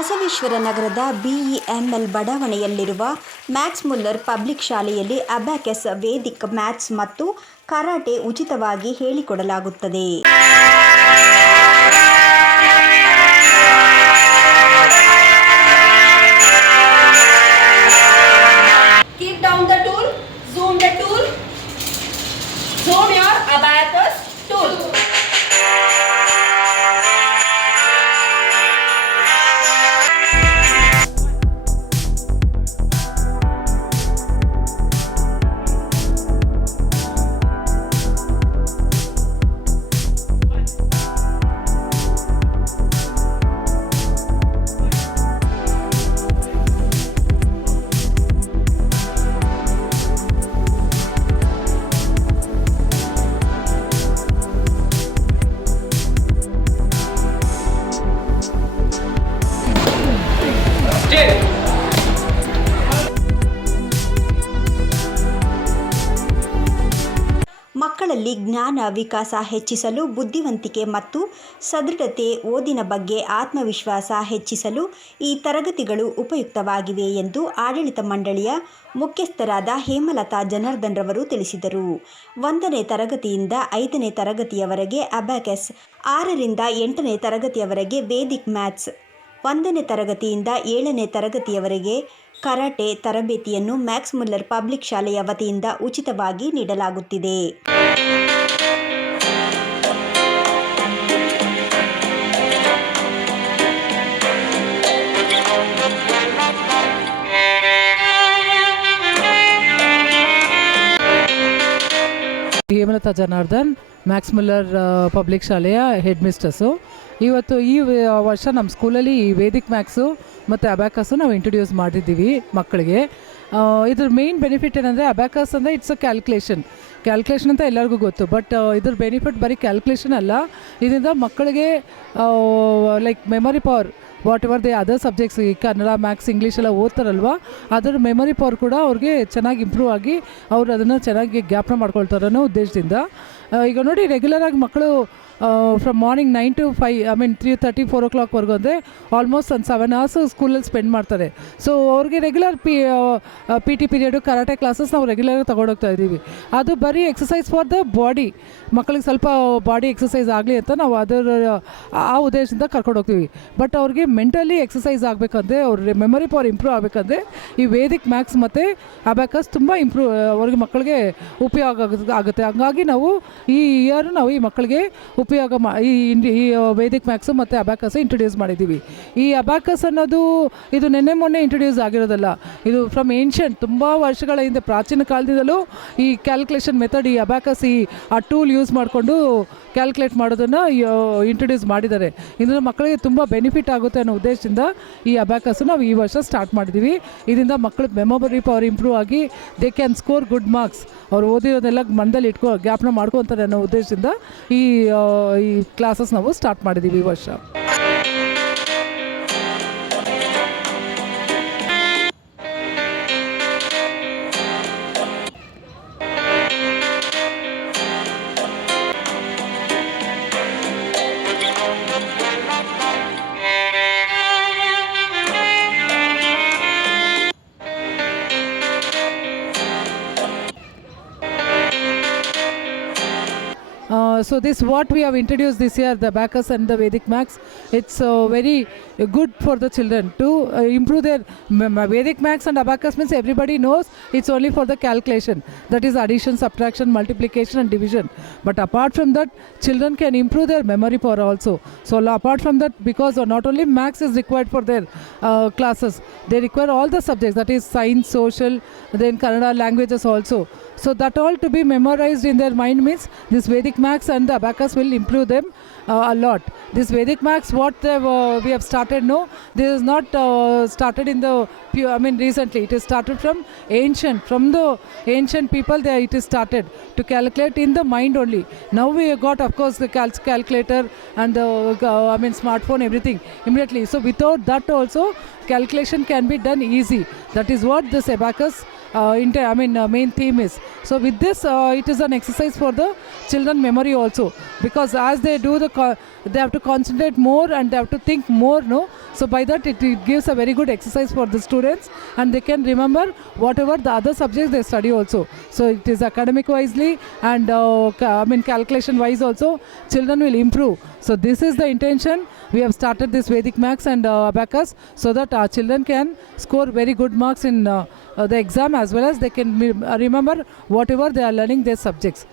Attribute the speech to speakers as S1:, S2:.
S1: ಬಸವೇಶ್ವರ ನಗರದ ಬಿಇಎಂಎಲ್ ಬಡಾವಣೆಯಲ್ಲಿರುವ Max Muller public ಶಾಲೆಯಲ್ಲಿ ಅಬ್ಯಾಕಸ್ ವೇದಿಕ್ ಮ್ಯಾಥ್ಸ್ ಮತ್ತು ಕರಾಟೆ ಉಚಿತವಾಗಿ ಹೇಳಿಕೊಡಲಾಗುತ್ತದೆ. ಮಕ್ಕಳಲ್ಲಿ ಜ್ಞಾನ ವಿಕಾಸ ಹೆಚ್ಚಿಸಲು ಬುದ್ಧಿವಂತಿಕೆ ಮತ್ತು ಸದೃಢತೆ ಓದಿನ ಬಗ್ಗೆ ಆತ್ಮವಿಶ್ವಾಸ ಹೆಚ್ಚಿಸಲು ಈ ತರಗತಿಗಳು ಉಪಯುಕ್ತವಾಗಿವೆ ಎಂದು ಆಡಳಿತ ಮಂಡಳಿಯ ಮುಖ್ಯಸ್ಥರಾದ ಹೇಮಲತಾ ಜನಾರ್ದನ್ರವರು ತಿಳಿಸಿದರು. ಒಂದನೇ ತರಗತಿಯಿಂದ ಐದನೇ ತರಗತಿಯವರೆಗೆ ಅಬ್ಯಾಕಸ್ ಆರರಿಂದ ಎಂಟನೇ ತರಗತಿಯವರೆಗೆ ವೇದಿಕ್ ಮ್ಯಾಥ್ಸ್ ಒಂದನೇ ತರಗತಿಯಿಂದ ಏಳನೇ ತರಗತಿಯವರೆಗೆ ಕರಾಟೆ ತರಬೇತಿಯನ್ನು ಮ್ಯಾಕ್ಸ್ ಮುಲ್ಲರ್ ಪಬ್ಲಿಕ್ ಶಾಲೆಯ ವತಿಯಿಂದ ಉಚಿತವಾಗಿ ನೀಡಲಾಗುತ್ತಿದೆ.
S2: Hemalatha Janardhan Max Muller public ಶಾಲೆಯ ಹೆಡ್ ಮಿಸ್ಟರ್ಸು ಇವತ್ತು ಈ ವರ್ಷ ನಮ್ಮ ಸ್ಕೂಲಲ್ಲಿ ಈ ವೇದಿಕ್ ಮ್ಯಾಕ್ಸು ಮತ್ತು ಅಬ್ಯಾಕಸ್ಸು ನಾವು ಇಂಟ್ರೊಡ್ಯೂಸ್ ಮಾಡಿದ್ದೀವಿ ಮಕ್ಕಳಿಗೆ. ಇದ್ರ ಮೇನ್ ಬೆನಿಫಿಟ್ ಏನಂದರೆ ಅಬ್ಯಾಕಸ್ ಅಂದರೆ ಇಟ್ಸ್ ಅ ಕ್ಯಾಲ್ಕುಲೇಷನ್ ಕ್ಯಾಲ್ಕುಲೇಷನ್ ಅಂತ ಎಲ್ಲರಿಗೂ ಗೊತ್ತು ಬಟ್ ಇದ್ರ ಬೆನಿಫಿಟ್ ಬರೀ ಕ್ಯಾಲ್ಕುಲೇಷನ್ ಅಲ್ಲ. ಇದರಿಂದ ಮಕ್ಕಳಿಗೆ like memory power whatever they other subjects ಈ ಕನ್ನಡ ಮ್ಯಾಥ್ಸ್ ಇಂಗ್ಲೀಷ್ ಎಲ್ಲ ಓದ್ತಾರಲ್ವ? ಅದರ ಮೆಮೊರಿ ಪವರ್ ಕೂಡ ಅವ್ರಿಗೆ ಚೆನ್ನಾಗಿ ಇಂಪ್ರೂವ್ ಆಗಿ ಅವರು ಅದನ್ನು ಚೆನ್ನಾಗಿ ಜ್ಞಾಪನ ಮಾಡ್ಕೊಳ್ತಾರೆ ಅನ್ನೋ ಉದ್ದೇಶದಿಂದ. ಈಗ ನೋಡಿ ರೆಗ್ಯುಲರ್ ಆಗಿ ಮಕ್ಕಳು from morning nine to five I mean three thirty four ಓ ಕ್ಲಾಕ್ವರೆಗೂ ಅಂದರೆ ಆಲ್ಮೋಸ್ಟ್ ಒಂದು ಸೆವೆನ್ ಅವರ್ಸ್ ಸ್ಕೂಲಲ್ಲಿ ಸ್ಪೆಂಡ್ ಮಾಡ್ತಾರೆ. ಸೊ ಅವ್ರಿಗೆ regular P P T period karate classes ನಾವು ರೆಗ್ಯುಲರ್ ತೊಗೊಂಡೋಗ್ತಾ ಇದ್ದೀವಿ. ಅದು ಬರೀ ಎಕ್ಸಸೈಸ್ ಫಾರ್ ದ ಬಾಡಿ ಮಕ್ಕಳಿಗೆ ಸ್ವಲ್ಪ ಬಾಡಿ ಎಕ್ಸಸೈಸ್ ಆಗಲಿ ಅಂತ ನಾವು ಅದರ, ಆ ಉದ್ದೇಶದಿಂದ ಕರ್ಕೊಂಡು ಹೋಗ್ತೀವಿ. ಬಟ್ ಅವ್ರಿಗೆ ಮೆಂಟಲಿ ಎಕ್ಸಸೈಸ್ ಆಗಬೇಕಂದ್ರೆ, ಅವ್ರ ಮೆಮೊರಿ ಪವರ್ ಇಂಪ್ರೂವ್ ಆಗಬೇಕಂದ್ರೆ ಈ ವೇದಿಕ್ ಮ್ಯಾಕ್ಸ್ ಮತ್ತು ಅಬ್ಯಾಕಸ್ ತುಂಬ ಇಂಪ್ರೂವ್ ಅವ್ರಿಗೆ ಮಕ್ಕಳಿಗೆ ಉಪಯೋಗ ಆಗ- ಆಗುತ್ತೆ. ಹಂಗಾಗಿ ನಾವು ಈ ಇಯರ್ ನಾವು ಈ ಮಕ್ಕಳಿಗೆ ಉಪಯೋಗ ಮಾ, ಈ ಈ ವೈದಿಕ್ ಮ್ಯಾಕ್ಸು ಮತ್ತು ಅಬ್ಯಾಕಸ್ ಇಂಟ್ರೊಡ್ಯೂಸ್ ಮಾಡಿದ್ದೀವಿ. ಈ ಅಬ್ಯಾಕಸ್ ಅನ್ನೋದು ಇದು ನಿನ್ನೆ ಮೊನ್ನೆ ಇಂಟ್ರೊಡ್ಯೂಸ್ ಆಗಿರೋದಲ್ಲ. ಇದು ಫ್ರಮ್ ಏನ್ಷಿಯಂಟ್ ತುಂಬ ವರ್ಷಗಳ ಹಿಂದೆ ಪ್ರಾಚೀನ ಕಾಲದಿಂದಲೂ ಈ ಕ್ಯಾಲ್ಕುಲೇಷನ್ ಮೆಥಡ್ ಈ ಅಬ್ಯಾಕಸ್ ಈ, ಆ ಟೂಲ್ ಯೂಸ್ ಮಾಡಿಕೊಂಡು ಕ್ಯಾಲ್ಕುಲೇಟ್ ಮಾಡೋದನ್ನು ಇಂಟ್ರೊಡ್ಯೂಸ್ ಮಾಡಿದ್ದಾರೆ. ಇದರಿಂದ ಮಕ್ಕಳಿಗೆ ತುಂಬ ಬೆನಿಫಿಟ್ ಆಗುತ್ತೆ ಅನ್ನೋ ಉದ್ದೇಶದಿಂದ ಈ ಅಬ್ಯಾಕಸ್ ನಾವು ಈ ವರ್ಷ ಸ್ಟಾರ್ಟ್ ಮಾಡಿದ್ದೀವಿ. ಇದರಿಂದ ಮಕ್ಕಳ ಮೆಮೊರಿ ಪವರ್ ಇಂಪ್ರೂವ್ ಆಗಿ they can score good marks ಅವ್ರು ಓದಿರೋದೆಲ್ಲ ಮನದಲ್ಲಿ ಇಟ್ಕೊ, ಜ್ಞಾಪನ ಮಾಡ್ಕೊತಾರೆ ಅನ್ನೋ ಉದ್ದೇಶದಿಂದ ಈ ಈ ಕ್ಲಾಸಸ್ ನಾವು ಸ್ಟಾರ್ಟ್ ಮಾಡಿದ್ದೀವಿ ಈ ವರ್ಷ. So this what we have introduced this year, the Bacchus and the Vedic Max. It's uh, very good for the children to uh, improve their Vedic Max and Abacus means everybody knows it's only for the calculation. That is addition, subtraction, multiplication and division. But apart from that, children can improve their memory power also. So apart from that, because uh, not only Max is required for their uh, classes, they require all the subjects. That is science, social, then Kannada languages also. So that all to be memorized in their mind means this Vedic Max and the Abacus will improve them uh, a lot. This Vedic Max, what uh, we have started, no, this is not uh, started in the I mean recently. It is started from ancient, from the ancient people. There it is started to calculate in the mind only. Now we have got, of course, the cal- calculator and the I mean smartphone, everything immediately. So without that also, calculation can be done easy. That is what this abacus uh, inter, I mean uh, main theme is. So with this, uh, it is an exercise for the children memory also because as they do the they have to concentrate more and they have to think more no? So by that it, it gives a very good exercise for the students and they can remember whatever the other subjects they study also. So it is academic wisely and uh, i mean calculation wise also children will improve. So this is the intention. We have started this vedic max and uh, abacus so that our children can score very good marks in uh, uh, the exam as well as they can uh, remember whatever they are learning their subjects